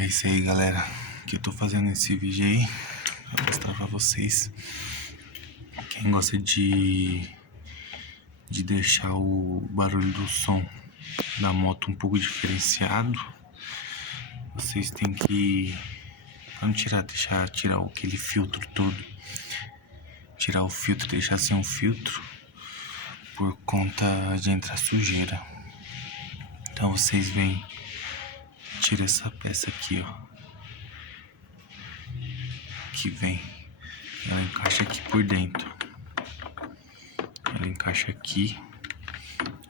É isso aí, galera, que eu tô fazendo esse vídeo aí pra mostrar pra vocês. Quem gosta de deixar o barulho do som da moto um pouco diferenciado, vocês têm que não tirar aquele filtro todo, tirar o filtro, deixar sem um filtro por conta de entrar sujeira. Então vocês vêm, tira essa peça aqui, ó, que vem, ela encaixa aqui por dentro, ela encaixa aqui,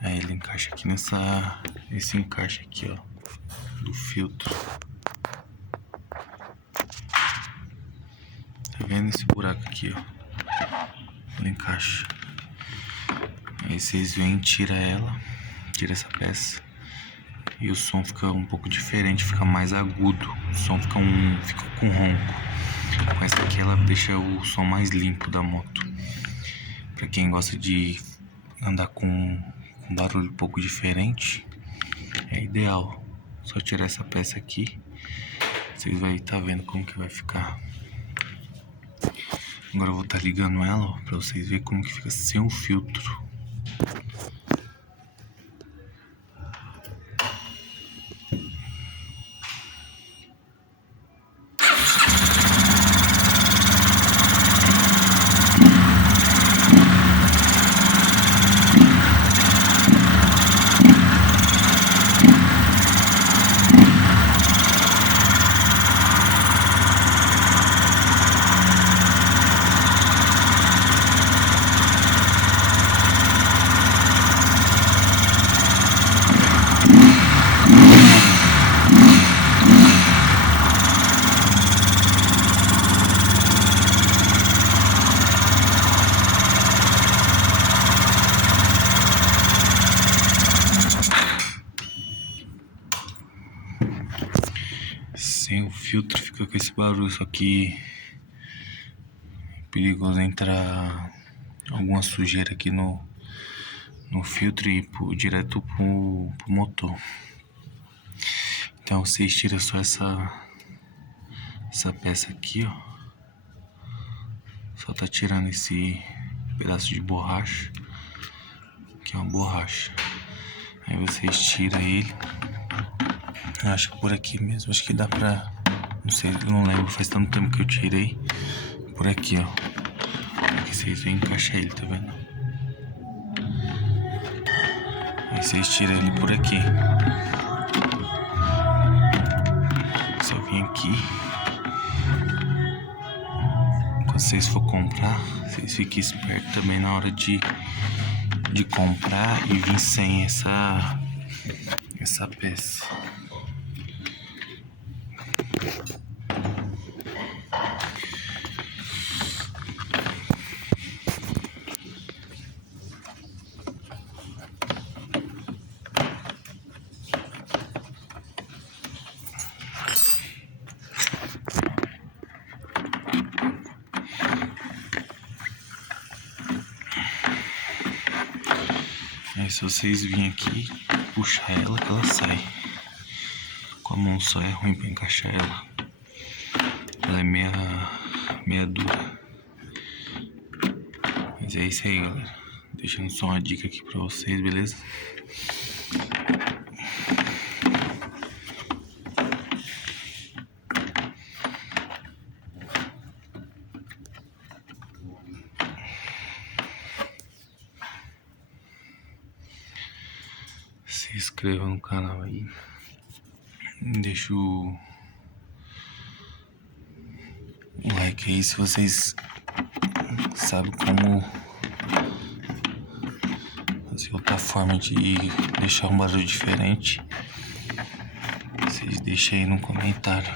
aí ele encaixa aqui nesse encaixe aqui, ó, do filtro. Tá vendo esse buraco aqui, ó? Ela encaixa. Aí vocês vêm, tira essa peça e o som fica um pouco diferente, fica mais agudo, o som fica com ronco. Com essa aqui ela deixa o som mais limpo da moto. Pra quem gosta de andar com um barulho um pouco diferente, é ideal. Só tirar essa peça aqui, vocês vão estar vendo como que vai ficar. Agora eu vou estar ligando ela, ó, pra vocês verem como que fica sem o filtro. Sem o filtro fica com esse barulho, só que é perigoso entrar alguma sujeira aqui no filtro e ir direto pro motor. Então vocês tiram só essa peça aqui, ó. Só tá tirando esse pedaço de borracha, que é uma borracha. Aí vocês tiram ele. Eu acho que por aqui mesmo, acho que dá pra... Não sei, eu não lembro, faz tanto tempo que eu tirei. Por aqui, ó. Aqui vocês vêm encaixar ele, tá vendo? Aí vocês tiram ele por aqui. Só vem aqui. Quando vocês for comprar, vocês fiquem espertos também na hora de comprar e vir sem essa peça. Aí se vocês virem aqui, puxar ela que ela sai. Com a mão só é ruim pra encaixar ela. Ela é meia dura. Mas é isso aí, galera. Deixando só uma dica aqui pra vocês, beleza? Se inscreva no canal aí. Deixa o like aí se vocês sabem como fazer outra forma de deixar um barulho diferente. Vocês deixem aí no comentário.